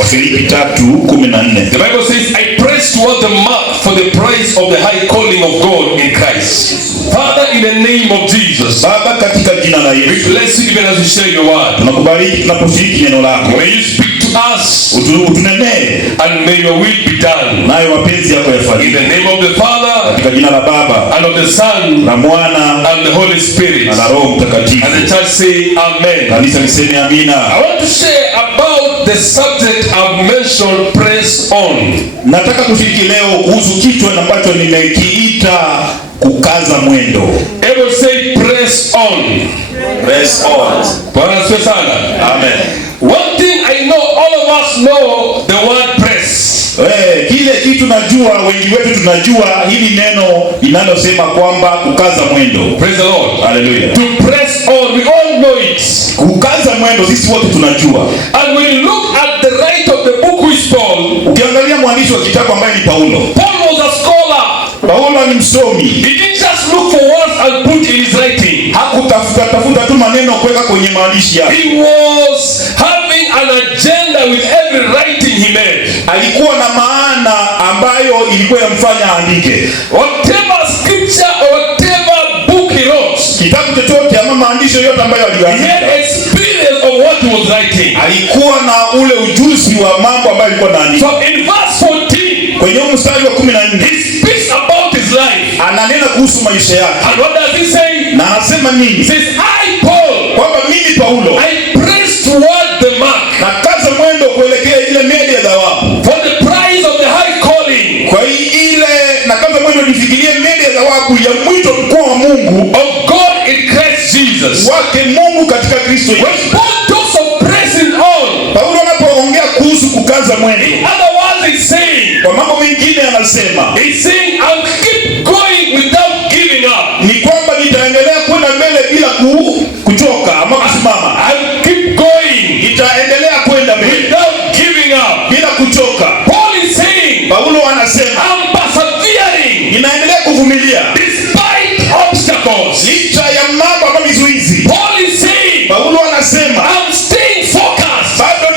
Wafilipi 3:14. The Bible says, I press toward the mark for the prize of the high calling of God in Christ. Father, in the name of Jesus, Baba, katika jina la Yesu, we bless you even as we share your word. tunakubariki tunaposhiriki neno lako. May you speak to us, Utunenee, and may your will be done. nayo mapenzi yako In yafanyike. the name of the Father, Katika jina la Baba and of the Son, na Mwana and the Holy Spirit. na Roho Mtakatifu. And the church say, Amen. Kanisa liseme amina. I want to share about the subject I've mentioned, press on. Nataka kushiriki leo kuhusu kichwa ambacho nimekiita kukaza mwendo. Everyone say press on. Press on. Bwana asifiwe sana. Amen. One thing I know, all of us know the word press. Kile kitu najua, wengi wetu tunajua hili neno linalosema kwamba kukaza mwendo. Praise the Lord. Hallelujah. To press on, we all know it. Kukaza mwendo sisi wote tunajua. And when you look at the writer of the book, who is Paul, Ukiangalia mwandishi wa kitabu ambaye ni Paulo. Paul was a scholar. Paulo ni msomi. He didn't just look for words and put in his writing. Hakutafuta tu maneno kuweka kwenye maandishi yake. He was having an agenda with every writing he made. Alikuwa na maana ambayo ilikuwa yamfanya aandike. Whatever scripture or whatever book he wrote, Kitabu chochote ama maandishi yote ambayo he had aliandika, experience of what he was writing. alikuwa na ule ujuzi wa mambo ambayo alikuwa anaandika. So in verse 14, Kwenye mstari wa 14 he speaks about his life. ananena kuhusu maisha yake. And what does he say? Na anasema nini? He says, I, Paul, Kwamba mimi Paulo I press toward the mark nakaza mwendo kuelekea ile meli ya thawabu. for the prize of the high calling Kwa ile nakaza mwendo nifikirie meli ya thawabu ya mwito mkuu wa Mungu of God in Christ Jesus. wake Mungu katika Kristo Yesu. When Paul talks of pressing on, Paulo anapoongea kuhusu kukaza mwendo, in other words, he's saying, kwa mambo mengine anasema he's saying, I'll keep going without giving up. ni kwamba nitaendelea kwenda mbele bila kuchoka ama kusimama. I'll keep going Nitaendelea kwenda mbele without giving up. bila kuchoka. Paul is saying, Paulo anasema I'm persevering ninaendelea kuvumilia despite obstacles. licha ya mambo ama vizuizi. Paul is saying, Paulo anasema I'm staying focused. bado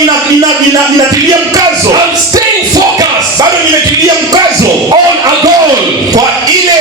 ninatilia mkazo, I'm staying focused bado nimetilia mkazo on a goal. kwa ile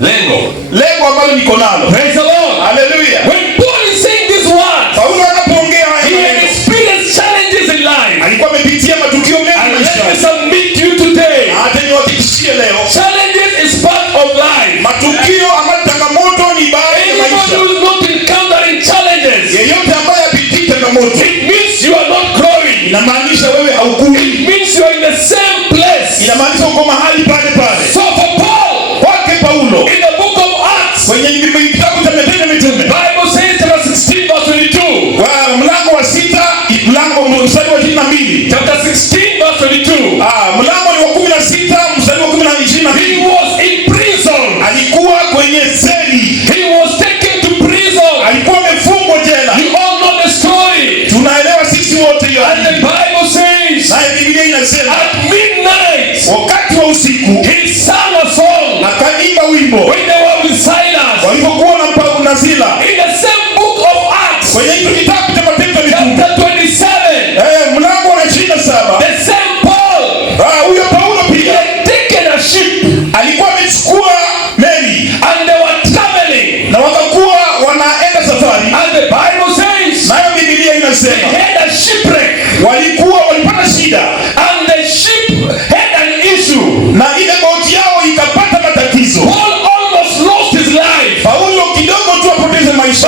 lengo ambalo niko nalo. Praise the Lord. Hallelujah. When Paul is saying these words, Paulo anapoongea he haya had maneno, experienced challenges in life. alikuwa amepitia matukio mengi And let me maishani. submit to you today. Hata niwahakikishie leo, Challenges is part of life. matukio ama changamoto ni baadhi ya Anyone maisha. who is not encountering challenges, Yeyote ambaye apitii changamoto, it means you are not growing. inamaanisha wewe haukui, It means you are in the same place. inamaanisha uko mahali pale pale. So for Paul, Kwake Paulo in the book of Acts, kwenye kitabu cha Matendo ya the Mitume Bible says chapter 16 verse 22. kwa mlango wa 6 mlango mstari wa 22, Chapter 16 verse 22. mlango ni wa 16 mstari wa 22, He was in prison. alikuwa kwenye seli, He was taken to prison. alikuwa amefungwa jela. You all know the story. Tunaelewa sisi wote hiyo. And the Bible says, Naye Biblia inasema at midnight, wakati wa usiku he sang a song akaimba wimbo when they were with Silas. walipokuwa na Paulo na Sila. In the same book of Acts, Kwenye hicho kitabu cha Matendo ya Mitume chapter 27, mlango wa 27, the same Paul, huyo Paulo he pia had taken a ship alikuwa amechukua meli and they were traveling. na wakakuwa wanaenda safari. And the Bible says, Nayo Biblia they inasema had a shipwreck walipata shida and the ship had an issue. na ile boti yao ikapata matatizo. Paul almost lost his life. Paulo kidogo tu apoteze maisha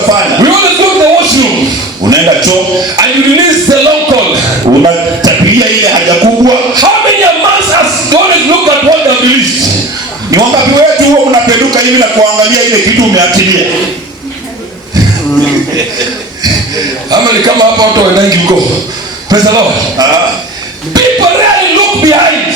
utafanya? We always go to the washroom. Unaenda choo and you release the long cord. Unatapilia ile haja kubwa. How many among us always look at what they released? Ni wangapi wetu huwa unapeduka hivi na kuangalia ile kitu umeachilia? Ama ni kama hapa watu wanaingi huko. Praise the Lord. People rarely look behind.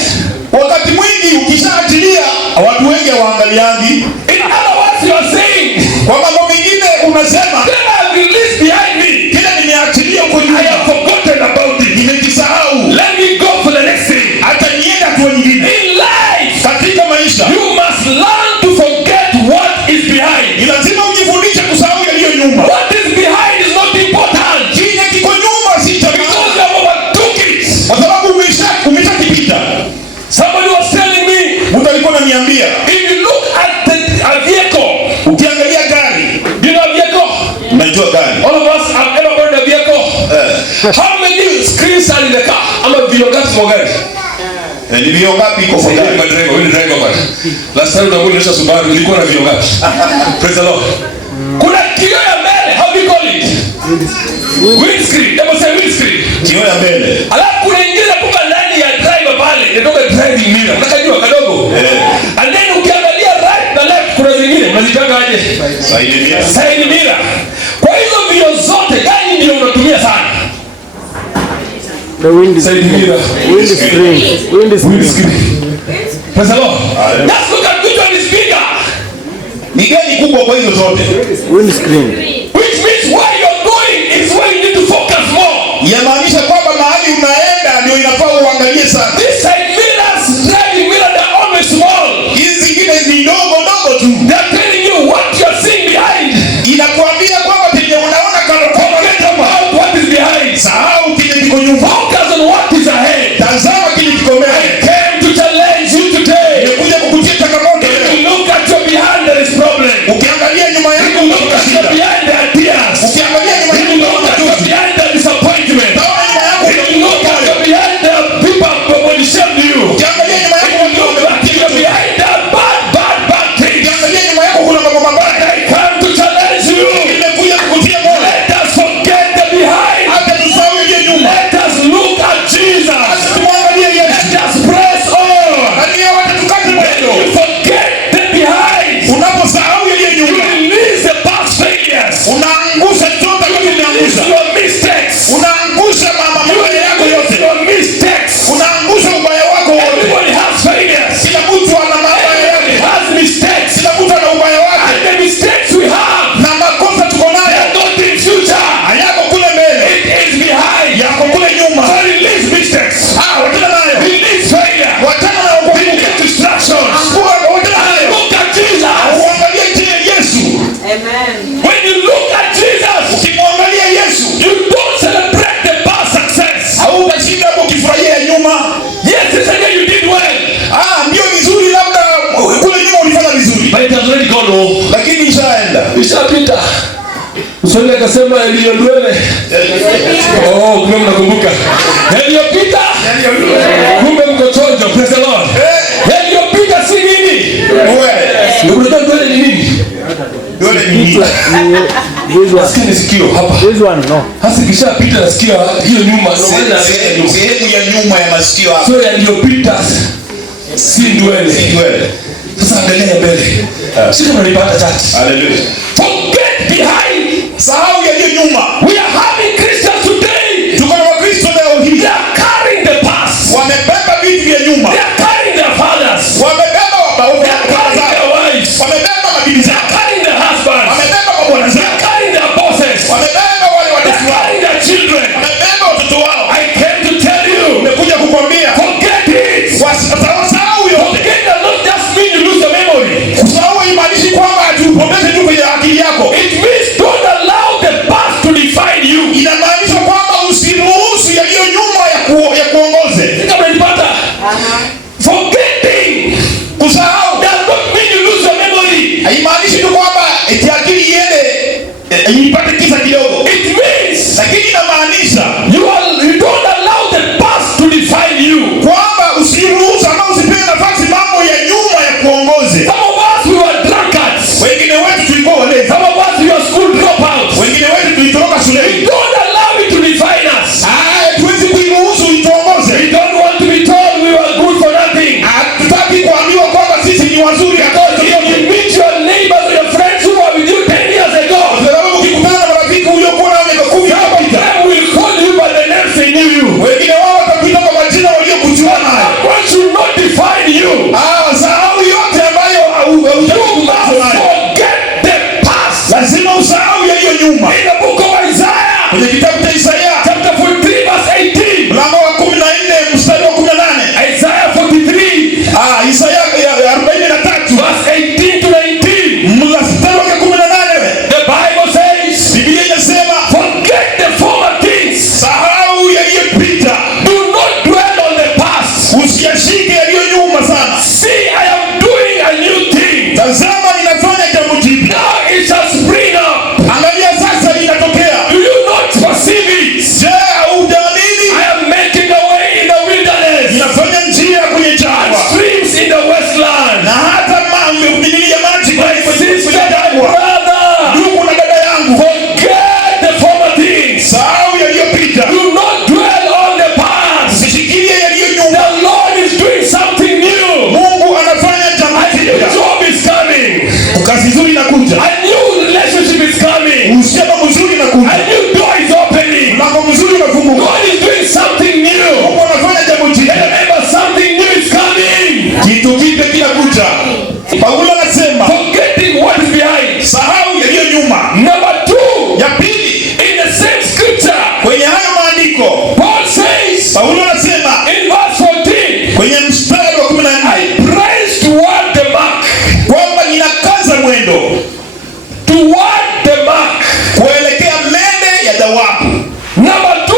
Wakati mwingi ukishaachilia watu wengi hawaangaliangi. In other words, you are saying, kwa mambo mengine unasema, then I release behind me. Kile nimeachilia huko nyuma, I have forgotten about it. Nimekisahau. Let me go for the next thing. Hata nienda hatua nyingine. In life, katika maisha, you must learn to forget what is behind. Ni lazima ujifundishe kusahau yaliyo nyuma. What is behind is not important. Kile kiko nyuma si cha maana. Because you have overtook it. Kwa sababu umeshakipita. Somebody was telling me, mtu alikuwa ananiambia, if you look at a vehicle, ukiangalia gari, you know a vehicle? Unajua gari. All of us have ever bought a vehicle. How many screens are in the car? Ama vio ngapi kwa gari? Ni vio ngapi iko kwa gari? Wewe ni driver bwana. Last time unaonyesha Subaru ilikuwa na vio ngapi? Praise the Lord. Kuna kioo ya mbele, how do you call it? Windscreen. Hebu say windscreen. Kioo ya mbele. Alafu kuna ingine kuka ndani ya driver pale, inatoka driving mirror. Unakajua kadogo? And then ukiangalia right na left kuna zingine, unazipanga aje? Side mirror. Side mirror. Kwa hizo vio zote gani ndio unatumia sana? The wind is side mirror. Wind screen. Wind screen. Praise the Lord. Let's look at which one is bigger. Ni gani kubwa kwa hizo zote? Wind screen. Which means where you're going is where you need to focus more. Yamaanisha kwamba mahali unaenda ndio inafaa uangalie sana. This side mirrors, driving mirror, they're always small. Hizi zingine ni ndogo tu. They're telling you what you're seeing behind. Inakuambia kwamba kile unaona kana forget about what is behind. Sahau kile kiko nyuma. Focus on what is ahead. Tazama kile kiko mbele. I came to challenge you today. Nimekuja kukutia changamoto. If you look at your behind, there is problem. Ukiangalia nyuma yako look at your behind, there are tears. Ukiangalia nyuma yako look at your behind, there is disappointment. If you look at your behind, there are people who shame you. Ukiangalia nyuma yako look at your behind, there are bad things. Ukiangalia nyuma yako kuna mambo mabaya. I come to challenge you. Nimekuja kukutia moyo. Let us forget the behind. Hata tusahau ile nyuma. Let us look at Jesus. Tumwangalie Yesu. Let us press on. Ndio watu tukate mwendo. You forget the behind. Unaposahau ile You nyuma, release the past failures. unaangusha chote kile unaangusha. Your mistakes. Unaangusha mabaya yako yote. Your mistakes. Unaangusha ubaya wako wote. Everybody has failures. Kila mtu ana mabaya yake. Has mistakes. Kila mtu ana ubaya wake. And the mistakes we have, Na makosa tuko nayo. not in future. Hayako kule mbele. It is behind. Yako kule nyuma. So release mistakes. Wachana nayo. Release failure. Wachana na upofu. Release distractions. Wachana nayo. Look at Jesus. Uangalie jina Yesu. Amen. When you look at Jesus, Ukimwangalia Yesu, you don't celebrate the past success. hautashinda hapo ukifurahia nyuma. Yes, it's again you did well. Ndio vizuri, labda kule nyuma ulifanya vizuri. But it has already gone home. Lakini ishaenda. Ishapita. Uswahili akasema yaliyodwele. Oh, kumbe mnakumbuka. Yaliyopita. Kumbe mko chonjo. Praise the Lord. Yaliyopita si nini? Wewe. Unajua dwele ni nini? Dole ni nini? Nasikia ni sikio hapa. This one, no. Hasa kishapita nasikia hiyo nyuma. Sehemu ya nyuma ya masikio hapo. So yaliyopita si ndwele. Wewe. Sasa angalia mbele. Sisi tunalipata chati. Hallelujah. Forget behind. Sahau yaliyo nyuma. We are having Christians today. Tuko na Wakristo leo hii. They are carrying the past. Wamebeba vitu vya nyuma. They are carrying their fathers. Wamebeba They are carrying their wives. Wamebeba mabibi They zao. are carrying their husbands. Wamebeba mabwana They zao. are carrying their bosses. Wamebeba wale They wadosi are wao. carrying their children. Wamebeba watoto wao. I came to tell you, Nimekuja kukwambia. forget it. Sahau yote. Forget does not just mean you lose your memory. Kusahau haimaanishi kwamba ati upoteze tu kwenye akili yako. It means don't allow the past to define you. Sahau yote ambayo forget the past. Lazima usahau yaliyo nyuma. In the book of Isaiah, Kwenye kitabu cha Isaya chapter 43 verse 18. mlango wa 14 mstari wa 18. Isaiah 43. Isaya 43 verse 18 to 19. mstari wa 18. The Bible says, Biblia inasema forget the former things. sahau yaliyopita. Do not dwell on the past. Usiyashike yaliyo nyuma sana. See, I am doing a new thing. Tazama ninafanya jambo jipya. Now it shall spring up. Angalia sasa linatokea. Do you not perceive it? Je, haujaamini? I am making a way in the wilderness Ninafanya njia kwenye and jangwa. streams in the wasteland. Na hata mmiminia maji My kwenye sister and jangwa. brother, Ndugu na dada yangu, forget the former things. sahau yaliyopita. Do not dwell on the past. Usishikilie yaliyo nyuma. The Lord is doing something new. Mungu anafanya jambo A new jipya. job is coming. Kazi nzuri inakuja. A new relationship is coming. Uhusiano mzuri A inakuja. new door is opening. Mlango mzuri unafunguka. God is doing something new. Mungu anafanya jambo jipya. Remember, something new is coming. Kitu kipya kinakuja. Paulo anasema Forgetting what is behind. sahau yaliyo nyuma. Number 2, Ya pili, in the same scripture, kwenye hayo maandiko Paul says Paulo anasema in verse 14, kwenye mstari wa 14 I press toward the mark. kwamba ninakaza mwendo Toward the mark. kuelekea mende ya thawabu. Number 2,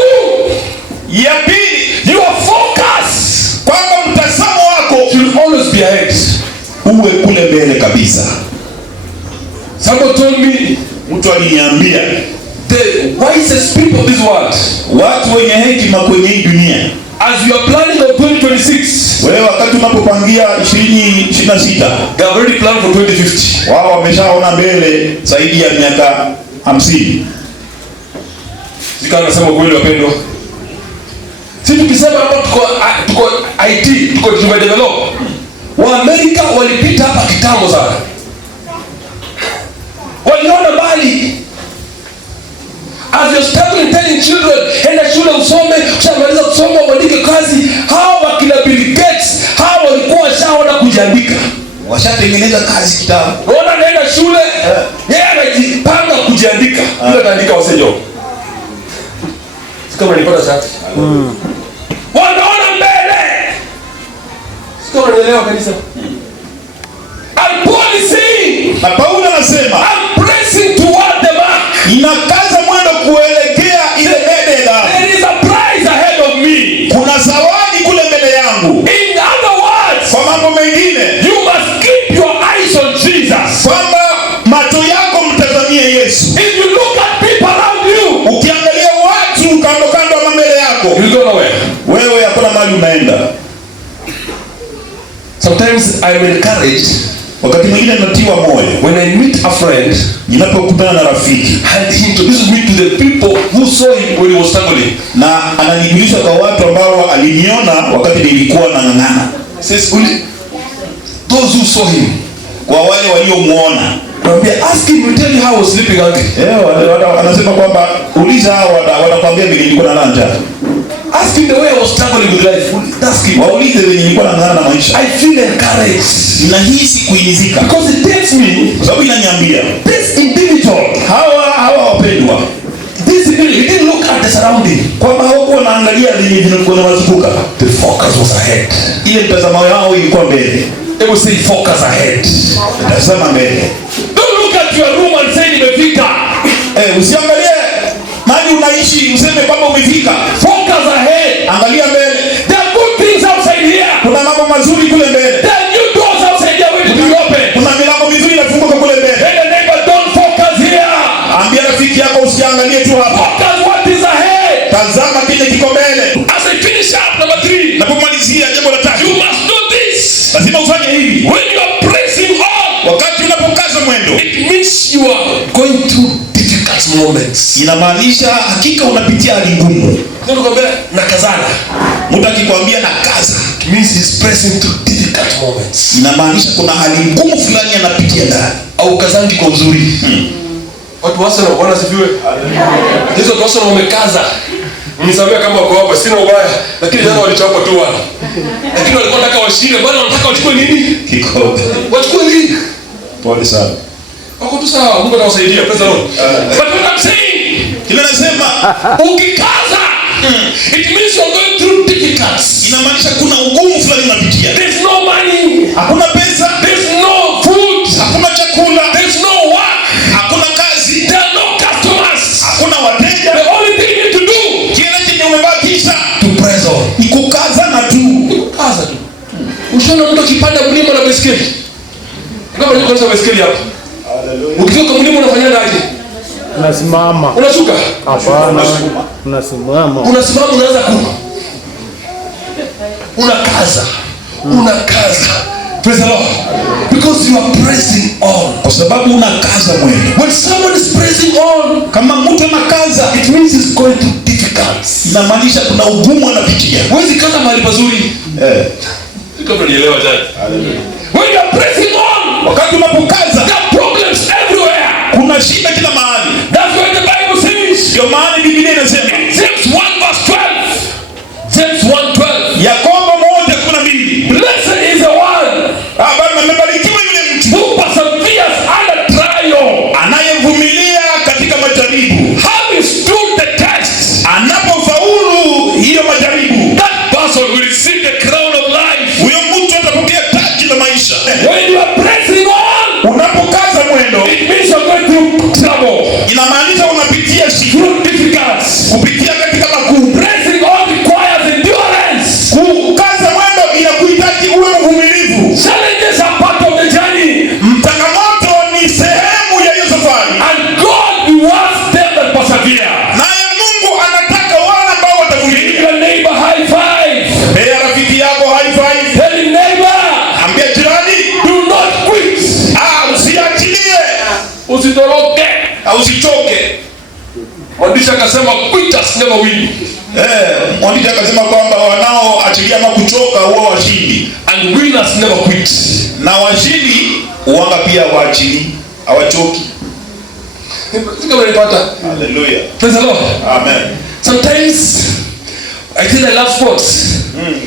Ya pili, your focus kwamba mtazamo wako should always be ahead. uwe kule mbele kabisa. Somebody told me Mtu aliniambia the wisest people of this world, watu wenye hekima kwenye hii dunia, as you are planning on 2026, wewe wakati unapopangia 2026, they have already planned for 2050. wao wameshaona mbele zaidi ya miaka 50. Sika nasema kweli wapendwa. Sisi tukisema hapa tuko IT, tuko develop. Wa Amerika walipita hapa kitambo sana. Waliona mbali. As you're struggling telling children, enda shule usome, ushamaliza kusoma uandike kazi, hao wakina Bill Gates, hao walikuwa washaona kujiandika. Washatengeneza kazi kitambo. Unaona naenda shule, yeye anajipanga kujiandika. Yule anaandika wasejo. Kama nilipata chati. Wanaona mbele. Sio unaelewa kanisa. And Paul is saying, Na Paulo anasema I'm pressing toward the mark. ninakaza mwendo kuelekea ile mede ya thawabu. There is a prize ahead of me. Kuna zawadi kule mbele yangu. In other words, Kwa mambo mengine, you must keep your eyes on Jesus. kwamba macho yako mtazamie Yesu. If you look at people around you, Ukiangalia watu kando kando wa mbele yako, you go nowhere. wewe hakuna mahali unaenda. Sometimes I'm encouraged Wakati mwingine natiwa moyo when I meet a friend ninapokutana na rafiki and he introduces me to the people who saw him when he was struggling. na ananijulisha kwa watu ambao aliniona wakati nilikuwa nang'ang'ana. Says only those who saw him. Kwa wale waliomuona, Ask him, will tell you how I was sleeping hungry. anasema kwamba uliza hao, watakwambia vile nilikuwa nalala njaa. Ask him the way I was struggling with life. Ask him. Waulize vile nilikuwa nang'ang'ana na maisha. I feel encouraged Ninahisi kuizika because it tells me kwa sababu inaniambia this individual, hawa wapendwa, this individual, he didn't look at the surrounding. kwamba hawakuwa wanaangalia vilivyokuwa vinawazunguka. The focus was ahead. Ile mtazamo yao ilikuwa mbele. They will say focus ahead. Tazama mbele. Don't look at your room and say nimefika. Usiangalie mahali unaishi useme kwamba umefika. Focus ahead. Angalia mbele. There are good things outside here. Kuna mambo mazuri kule mbele. There are new doors outside here waiting to be open. Kuna milango mizuri inafunguka kule mbele. Tell the neighbor, don't focus here. Ambia rafiki yako usiangalie tu hapa. Focus what is ahead. Tazama kile kiko mbele. As I finish up number 3, Napomalizia jambo la tatu, you must do this. lazima ufanye hivi. When you are pressing on, Wakati unapokaza mwendo, it means you are going through difficult moments. inamaanisha hakika unapitia hali ngumu. Ndio kwamba nakazana. Mtu akikwambia na kaza, It means he's pressing through difficult moments. inamaanisha kuna hali ngumu fulani anapitia ndani. Au kazangi kwa uzuri. Watu wasema Bwana asifiwe. Hizo watu wasema wamekaza. Mnisamea kama wako hapa, sina ubaya, lakini jana walichapa tu wana. Lakini walikuwa wanataka washinde, bado wanataka wachukue nini? Kikombe. Wachukue nini? Pole sana. Wako tu sawa, Mungu anawasaidia, pesa roho. But what I'm saying, Kile nasema ukikaza, it means you're going through difficulties. inamaanisha kuna ugumu fulani unapitia. There's no money, Hakuna pesa, there's no food, hakuna chakula, there's no work, hakuna kazi, there are no customers. hakuna wateja. The only thing you need to do, Kile chenye umebakisha to press on. ni kukaza na tu. Kaza tu. Ushaona mtu akipanda mlima na baiskeli? Kama niko na baiskeli hapa. Ukifika mlima unafanyaje aje? Unasimama. Unashuka? Hapana. Unasimama. Unasimama, unaanza kuruka. Unakaza. Praise the Lord. Because you are pressing on. Kwa sababu unakaza mwendo. When someone is pressing on, Kama mtu anakaza, it means he's going through difficulties. inamaanisha kuna ugumu anapitia. Huwezi kaza mahali pazuri. Kama nielewa tena. When you are pressing on, Wakati unapokaza, there are problems everywhere. kuna shida kila mahali. That's why the Bible says, Ndio maana Biblia inasema James 1 verse 12. James 1:12. Yakobo 1:12. Blessed is the one Baba amebarikiwa yule mtu who perseveres under trial, anayevumilia katika majaribu. having stood the test. Anapofaulu hiyo majaribu, That person will receive the crown of life. huyo mtu atapokea taji la maisha. When you are pressing on, Unapokaza mwendo, it means you're going through trouble, inamaanisha unapitia shida, through difficulties. kupitia katika magumu. Pressing on requires endurance. Kukaza mwendo inakuhitaji uwe mvumilivu. Challenges are part of the journey, Mtangamoto ni sehemu ya hiyo safari, and God rewards them that persevere. naye Mungu anataka wale ambao Give watavumilia. your neighbor high five. Pea rafiki yako high five. Tell him, neighbor, Ambia jirani, do not quit. usiachilie, Usitoroke. usichoke. Mwandishi akasema quitters never win, Mwandishi akasema kwamba wanaoachilia ama kuchoka huwa washindi, and winners never quit. na washindi huanga pia waachili, hawachoki. Kama unanipata? Haleluya. Praise the Lord. Amen. Sometimes I think I love sports.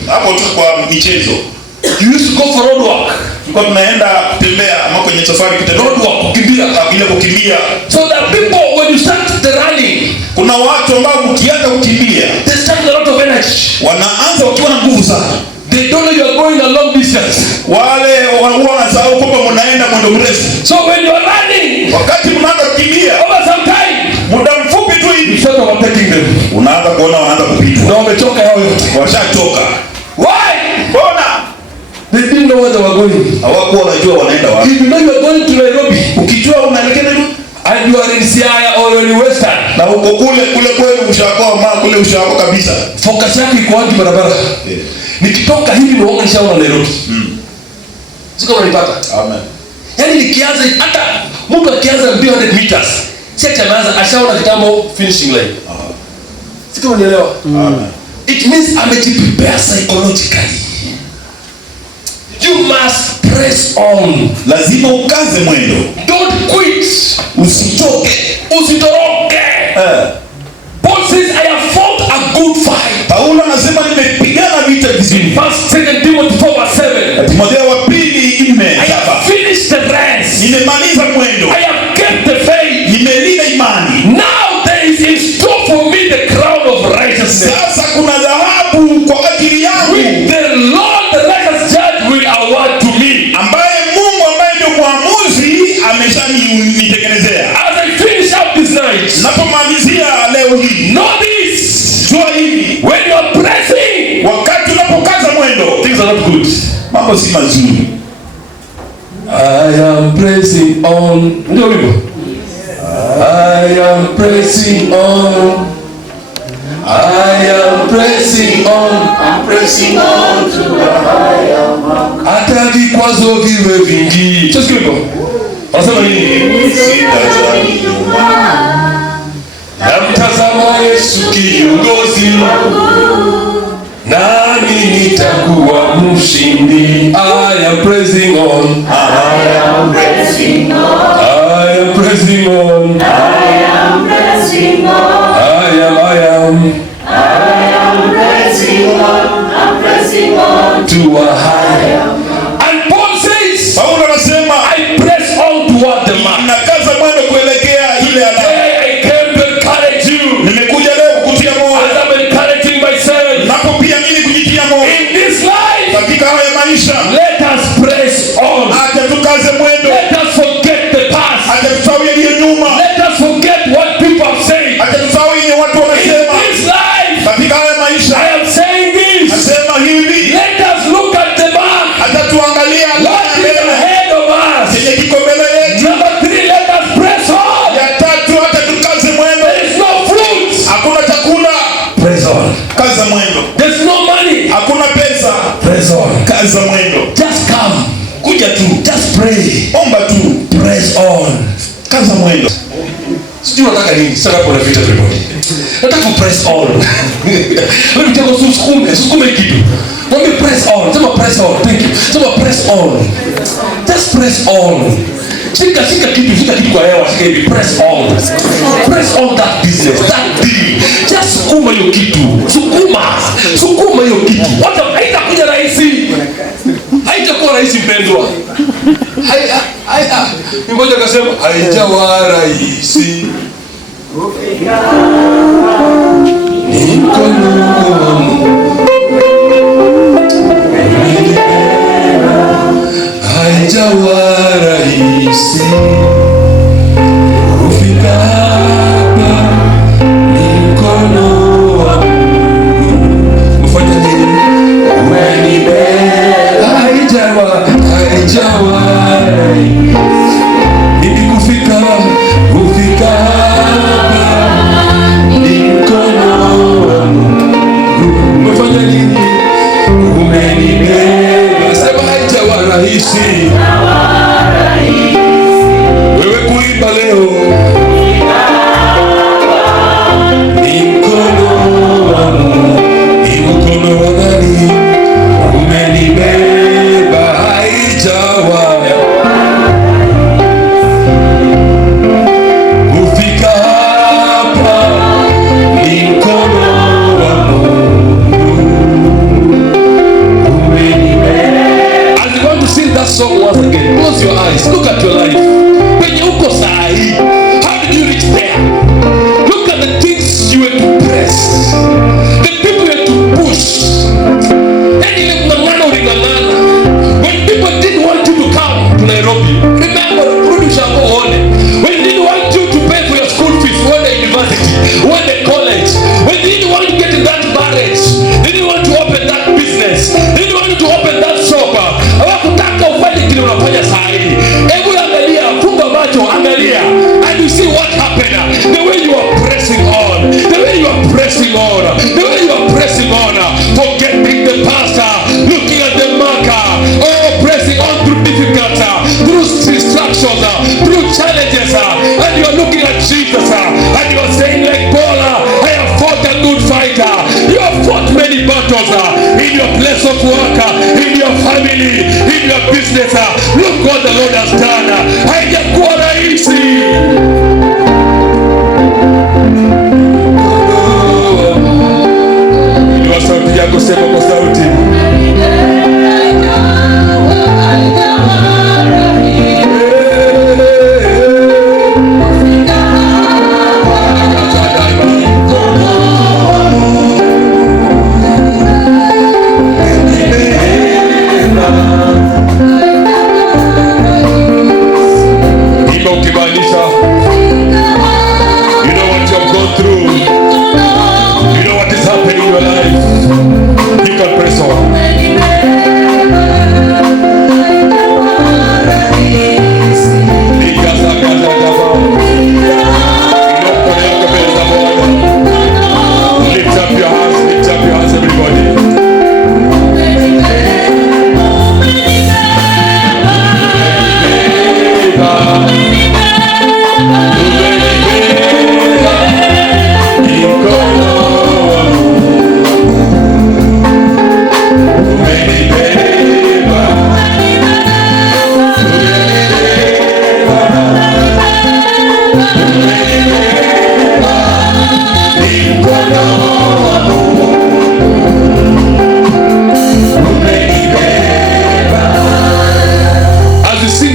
Hapo tu kwa michezo. You used to go for road work. Tulikuwa tunaenda kutembea ama kwenye safari kutembea. Road work, kukimbia. Ile kukimbia. So that people, when you start the running, Kuna watu ambao ukianza kukimbia, they start with a lot of energy. wanaanza wakiwa na nguvu sana. They don't know you are going a long distance. Wale huwa wanasahau kwamba mnaenda mwendo mrefu. So when you are running, Wakati mnaanza kukimbia, over some time, muda mfupi tu you hivi, start overtaking them. unaanza kuona wanaanza kupitwa. Na wamechoka hao yote. Washachoka. Why? Mbona? They didn't know where they were going. Hawakuwa wanajua wanaenda wapi. If you know you are going to Nairobi, Ukijua unaelekea Nairobi and you are in Siaya or in Western, na uko kule kwenu ushako kule ushako kabisa. focus yako iko wapi barabara? Nikitoka hivi naona nishaona Nairobi. Siko unanipata? Amen. Yaani nikianza hata mtu akianza mbio 100 meters, si ataanza ashaona kitambo finishing line. Siko unanielewa? Amen. It means amejiprepare psychologically. You must press on. Lazima ukaze mwendo. Don't quit. Usichoke. Usitoroke. Paul says, I have fought a good fight. Paulo anasema nimepigana vita vizuri. First, 2 Timothy 4:7. Timotheo wa pili 4:7. I have finished the race. Nimemaliza mwendo. I have kept the faith. Nimelinda imani. Now there is in store for me the crown of righteousness. Sasa kuna dhahabu kwa ajili yangu, Which the Lord, the righteous judge, will award to me. ambaye Mungu ambaye ndio mwamuzi ameshanitengenezea. As I finish up this night, Napomalizia leo hii, know this. jua hivi, When you are pressing, wakati unapokaza mwendo, things are not good. mambo si mazuri. I am pressing on. Ndio wimbo. I am pressing on. I am pressing on. I'm pressing on to the higher mark. Hata vikwazo viwe vingi. Sasa wimbo. Anasema nini? Sitatazama nyuma. Namtazama Yesu kiongozi, nami nitakuwa mshindi. I am pressing on. I am pressing on. I am pressing on. I am pressing on. I am. I to a higher. And Paul says, Paulo anasema I press on toward the mark. nakaza mwendo kuelekea ile alama. I came to encourage you. Nimekuja leo kukutia moyo. As I'm encouraging myself. Napo pia mimi kujitia moyo. In this life, Katika haya maisha, let us press on. acha tukaze mwendo. Let us forget the past. Acha tusahau yaliyo nyuma. Let us forget what people have said. Acha tusahau yenye watu In wanasema. this life, Katika haya maisha, I am saying this. nasema hivi. Let us look at the mark. Acha tuangalie alama What is mbele ahead of us? yenye kiko mbele yetu. Number 3, let us press on. Ya tatu, acha tukaze mwendo. There is no fruit. Hakuna chakula, Press on. kaza mwendo. There's no money. Hakuna pesa, Press on. kaza mwendo. Just come. Kuja tu, Just pray. omba tu, Press on. kaza mwendo. Sijui unataka nini? Sasa hapo na vita everybody. Nataka press on. Wewe mtego usukume kitu. Mwambie press on. Sema press on. Thank you. Sema press on. Just press on. Shika kitu kwa hewa, shika hivi, press on. Press on that business, that deal. Just sukuma hiyo kitu. Sukuma hiyo kitu. Hata haitakuja rahisi. Haitakuwa rahisi mpendwa. Mmoja akasema haijawa rahisi. Haijawa rahisi kufika hapa, ni mkono wa Mungu. Ufanya nini? Umenibeba. Haijawa rahisi ili kufika hapa, ni mkono wa Mungu. Umefanya nini? Umenibeba. Sema haijawa rahisi. Wewe kuimba leo, ni mkono wa Mungu. Ni mkono wa nani? Umenibeba. Haijawa kufika hapa, ni mkono wa Mungu. Umenibeba. As you want to sing that song once again, close your eyes, look at your life. Penye uko saa hii, how did you reach there? Look at the things you were to press, the people you were to push. Yani ile mng'ang'ano uling'ang'ana. When people didn't want you to come to Nairobi, remember, rudi ushago uone. When they didn't want you to pay for your school fees, when the university, when the college, when they didn't want to get in that marriage, they didn't want to open that business, they didn't want you to open that shop. Hawakutaka ufanye kile unafanya saa hii. Hebu angalia, funga macho, angalia, and you see what happened. The way you are pressing on, the way you are pressing on, the way you are pressing on, forgetting the past, looking at the marker, pressing on through difficult, through distractions, through challenges, and you are looking at Jesus, and you are saying like Paul, I have fought a good fight. You have fought many battles in your place of work, in your family, in your business. Look what the Lord has done. Haijakuwa rahisi. Inua sauti yako, sema kwa sauti.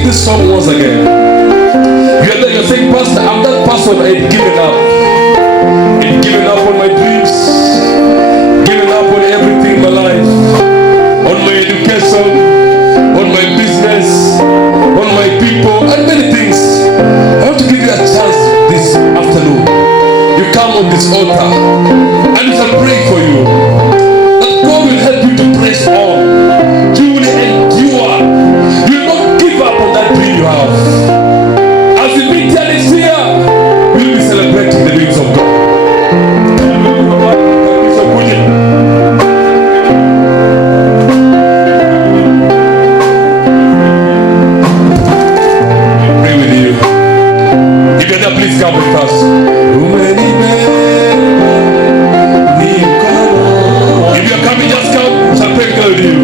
sing this song once again. You're saying, Pastor, I'm that person I had given up. I'd given up on my dreams, given up on everything in my life, on my education, on my business, on my people, and many things. I want to give you a chance this afternoon. You come on this altar, and we shall pray for you. That God will help you to press on. You will endure. You will not give up on that dream you have. As we meet here this year, we will be celebrating the dreams of God. Pray with you. If you're there, please come with us. If you're coming, just come. We shall pray together with you.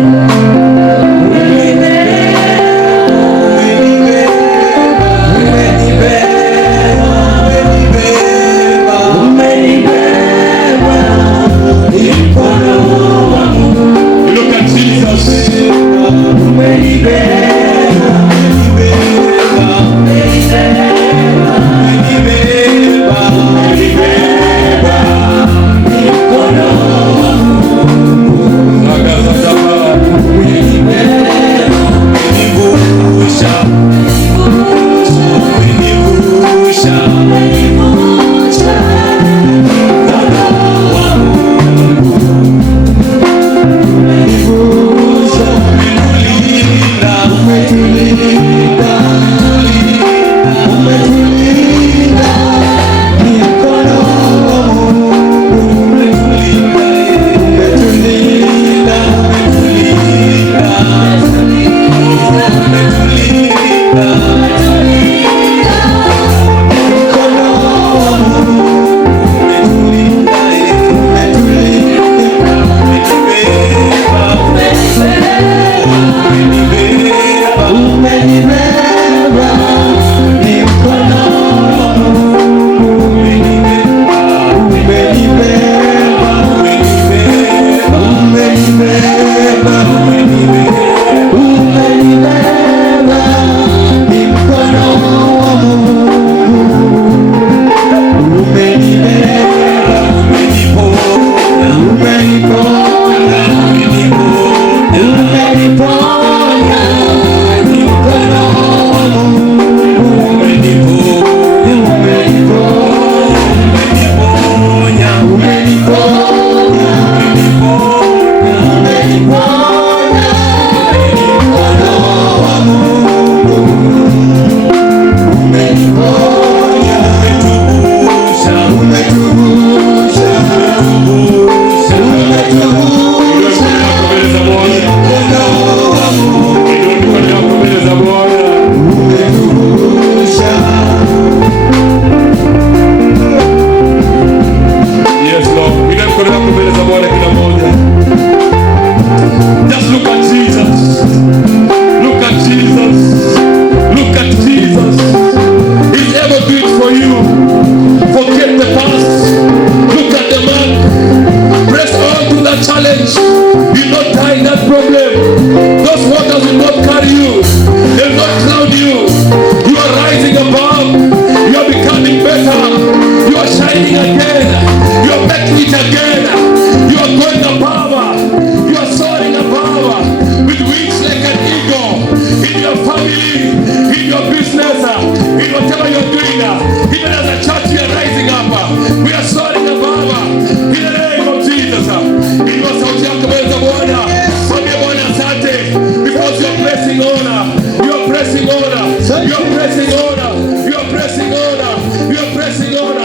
You're pressing order.